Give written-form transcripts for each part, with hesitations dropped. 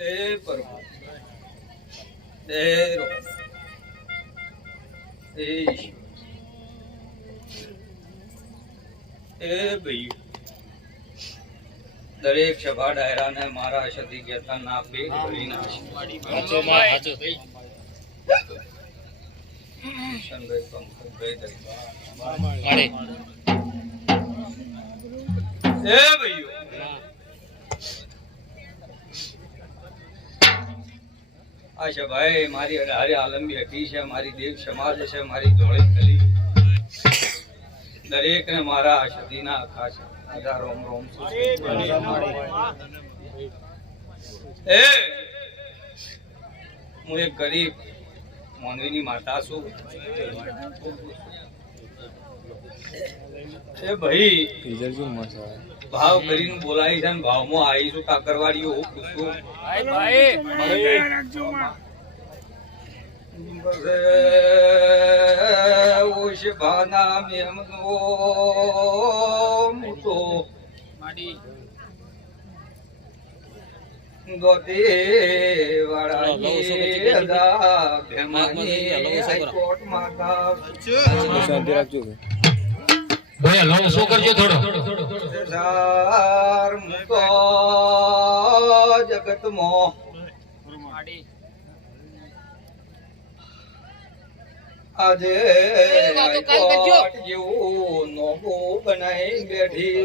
એ પ્રભુ એ રો એ ભાઈ દરેક સભા ડાયરાને મારા સતી કહેતા ના બે ભરી નાખી આ સભાએ મારી અઢારે આલમ બેઠી છે, મારી દેવ સમાજ છે, મારી ધોળી કલી દરેક ને મારા સતીના આખા છે. રોમ રોમ એ હું એક ગરીબ મોનવીની માતા છું. એ ભાઈ ભાવ કરીને બોલાવી છે, ભાવમાં આવી છું. કાકરવાડીઓ પૂછું ભાના મેમનો મોટો દોતે વાળા કોટ માતા શાંતિ રાખજો ભાઈ હલો શું કરજો થોડો મુતો જગતમાં આજે જેવું નોબો બનાવી બેઠી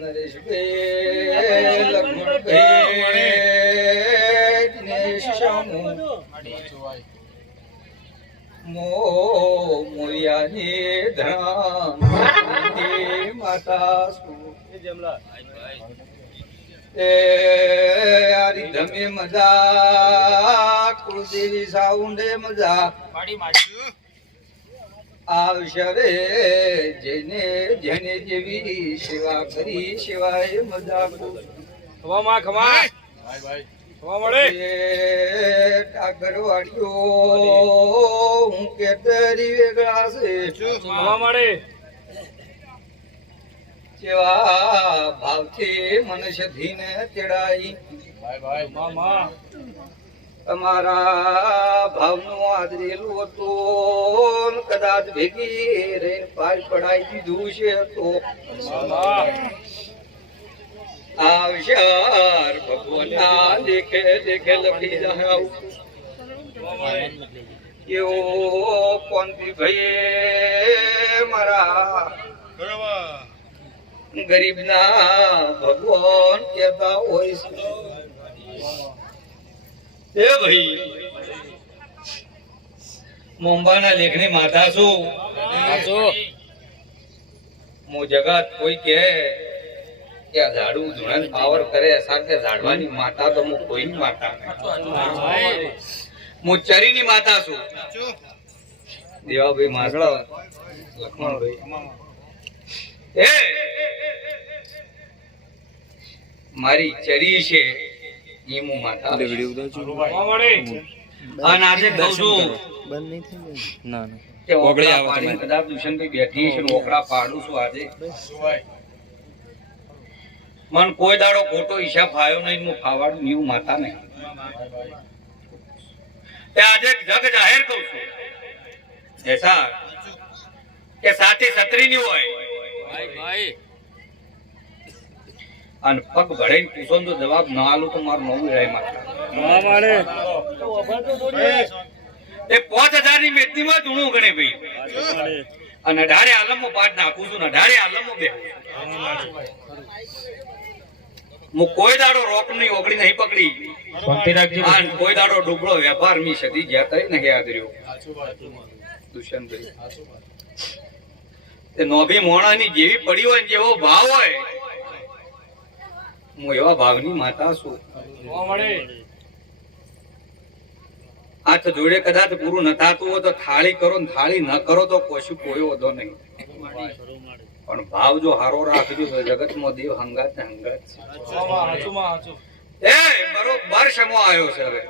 નરેશભાઈ લક્ષ્મણભાઈ દિનેશ શામુ મોરિયાની ધરાની માતા આરી ધમે મજા કુળદેવી સાઉન્ડે મજા આવશે રે જેને જેને જેવી સેવા કરી સેવાય મજા ખમા ખમા ટાગરવાડીઓ હું કેતરી વેગળા છે જેવા ભાવથી મનુષ્યધીને તેડાઈ તમારા ભાવનું આદરેલું હતું કદાચ ભેગી રહીને પાર પડાઈ દીધું છે તો આવશાર ભગવાનના લેખે લેખે લખી જાવ એવો કોંતી ભાઈ મારા ગરીબના ભગવાન કહેતા હોય છે. ભાઈ મુંબાના લેખની માતા છું. હું જગત કોઈ કે ઝાડુ ધુણન પાવર કરે સાથે ઝાડવાની માતા તો હું કોઈની માતા નહીં. હું ચરીની માતા છું. દેવાભાઈ માસડા લક્ષ્મણભાઈ મારી ચરી છે એ હું માતા. અને આજે કહું છું કે ઓગળી આવે કદાચ દુષ્યંતભાઈ બેઠી છે ઓકળા પાડું છું. આજે મન કોઈ દાડો ખોટો હિસાબ ફાયો નહીં. હું ફાવાડું એવું માતા નહીં. આજે જગ જાહેર કહું છું એસા કે સાથી સત્રીની હોય અને પગ ભળીને પૂછો તો જવાબ ના આલું તો મારું નવું રહે માતા. એ 5000 ની મેટની માં ધૂણું ગણે ભાઈ અને અઢારે આલમમાં પાઠ નાખું છું ને અઢારે આલમમાં બે હું કોઈ દાડો રોક ની ઓગળી નહીં પકડી કોઈ દાડો ડૂબળો વેપાર મી સદી ગયા તઈ નહીં યાદ રહ્યો. દુષ્યંતભાઈ તે નોભી મોણાની જેવી પડી હોય જેવો ભાવ હોય હું એવા ભાવની માતા છું. હાથ જોડે કદાચ પૂરું ન થતું હોય તો થાળી કરો ને થાળી ન કરો તો કશું કોઈ વધો નહીં. પણ ભાવ જો હારો રાખજો તો જગતમાં દેવ હંગાત ને હંગાત છે. બરોબર સમો આવ્યો છે હવે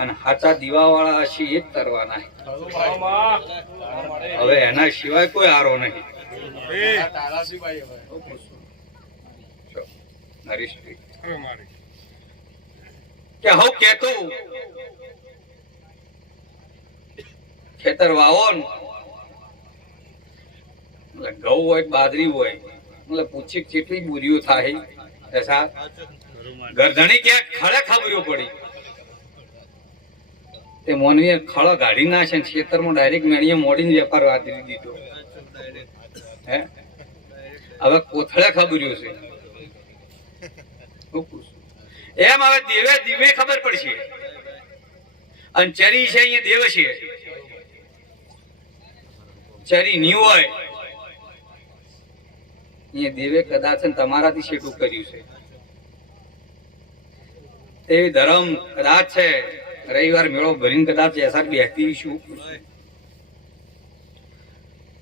અને હાચા દીવા વાળા હશે એ જ તરવાના. હવે એના સિવાય કોઈ હારો નહીં. નરેશભાઈ કે હું કેતું ખેતર વાવો ને ઘઉં હોય બાજરી હોય એટલે પૂછી કેટલી બુરીઓ થાય એસા ગરધણી ક્યાંક ખળે ખબર્યો પડી તે મોનવીએ ખળો ગાડી નાખે ને ખેતરમાં ડાયરેક્ટ મેણીએ મોડીને વેપાર વાદરી દીધો હે હવે કોથળે ખબર્યો છે એમ હવે દેવે દીવે ખબર પડશે અને ચરી છે અહીંયા દેવ છે ચરી ની હોય અહીંયા દેવે કદાચ તમારાથી શેઠું કર્યું છે એવી ધર્મ કદાચ છે રવિવાર મેળો ભરીને કદાચ એસા બેસતી શું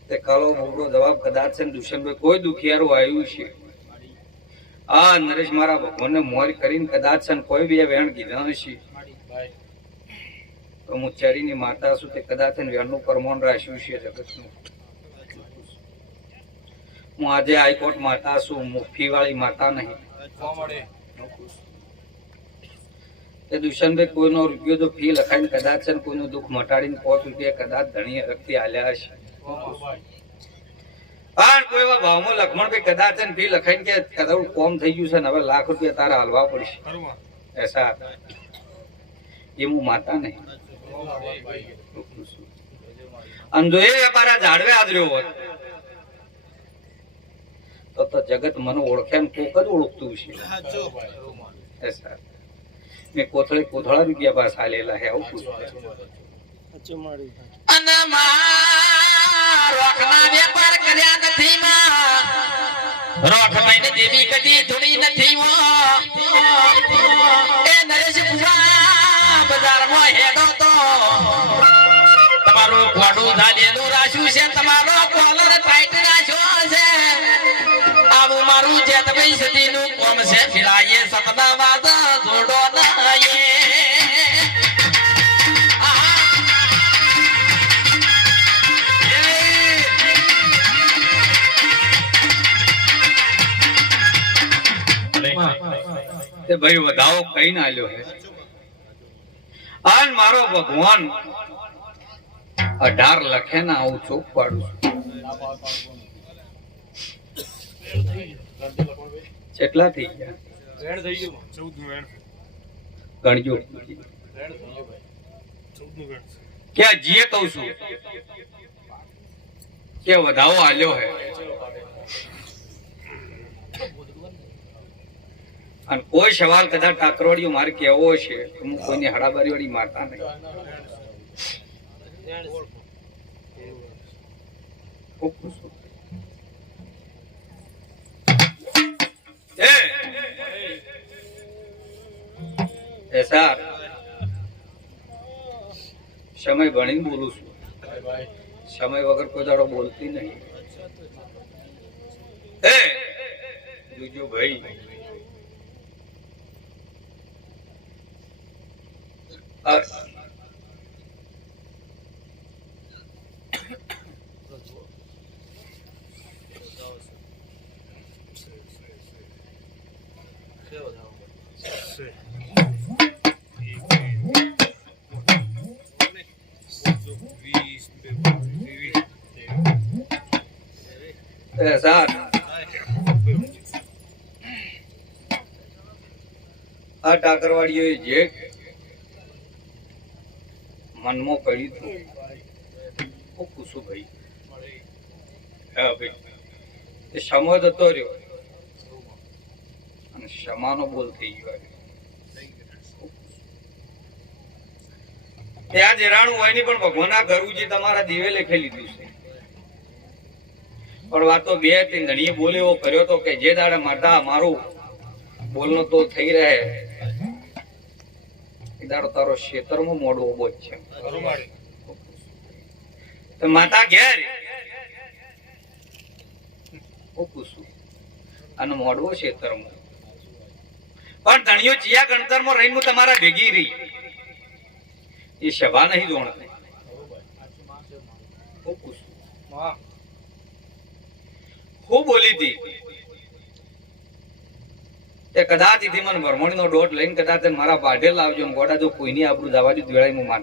તે કાળો મોકળો જવાબ કદાચ છે દુષ્યંતભાઈ કોઈ દુખિયારું આવ્યું છે આ નરેશ મારા ભગવાનને મોર કરીને કદાચ છે કોઈ બે વેણ કીધા હશે તો હું ચરીની માતા છું તે કદાચ વેણનું પરમાણ રાખ્યું છે જગતનું હું આજે હાઈકોર્ટ માતા છું મુફી વાળી માતા નહીં તે દુષ્યંતભાઈ કોઈનો રૂપિયો તો ફી લખાઈને કદાચ છે કોઈનું દુઃખ મટાડીને 5 રૂપિયા કદાચ ધણી રખતી આલ્યા હશે પણ કોઈ એવા ભાવમાં લખમણભાઈ કદાચ ફી લખાઈને કે કદાચ કોમ થઈ ગયું છે ને હવે લાખ રૂપિયા તારા હાલવા પડશે એસા એ હું માતા નહીં અને જો એ વેપારા ઝાડવે આદર્યો હોત તો જગત મને ઓળખે એમ કોક જ ઓળખતું છે એસા મેં કોથળા રૂપિયા પાસ આલેલા હે આવું પૂછું અને રોકના વેપાર કર્યા નથી માં રોક મહિને દેવી કદી ધૂણી નથી એ નરેશ બુવા બજારમાં હેડો તો તમારું કોડું ધાલેલું રાખ્યું છે તમારો કોલર ટાઈટ રાખ્યો છે આવું મારું જેતભાઈ સદીનું કોમ છે ફિરાઈએ સતના વાદા જોડો ભાઈ વધાવો કઈ ના લ્યો હે આન મારો ભગવાન 18 લખે ના આવું ચોક પાડું કેટલા થઈ ગયા વેણ થઈ ગયું 14 વેણ ગણજો વેણ થઈ ગયું ભાઈ 14 વેણ કે જીએ કહું છું કે વધાવો આલ્યો હે અને કોઈ સવાલ કદાચ ટાકરવાડીઓ મારે કેવો છે તો હું કોઈની હડાબારી વાળી મારતા નહીં એસા સમય ભણીને બોલું છું સમય વગર કોઈ દાડો બોલતી નહીં જોજો ભાઈ આ ટાકરવાડીઓ જે મનમાં પડ્યું હતું પૂછું ભાઈ હા ભાઈ એ સમય જતો રહ્યો અને ક્ષમાનો બોલ થઈ ગયો ત્યાં દેરાણું હોય ની પણ ભગવાનના ઘરવું જે તમારા દેવે લખી લીધું છે પણ વાતો બે ત્રણ ધણીએ બોલે એવો કર્યો તો કે જે દાડે માતા મારું બોલનો તો થઈ રહે દાડો તારો ક્ષેત્રમાં મોડો ઉભો જ છે તો માતા ઘેર પૂછું અને મોડવો ક્ષેત્રમાં પણ ધણીઓ ચિયા ગણતરમાં રહીને હું તમારા ભેગી રહી એ સભા નહીં જોણતી હું બોલી હતી તે કદાચ ઈથી મને ભરમણીનો દોઢ લઈને કદાચ મારા બાઢે લાવજો ને ગોડા જો કોઈની આબરૂ જવા દીધું વેળાએ હું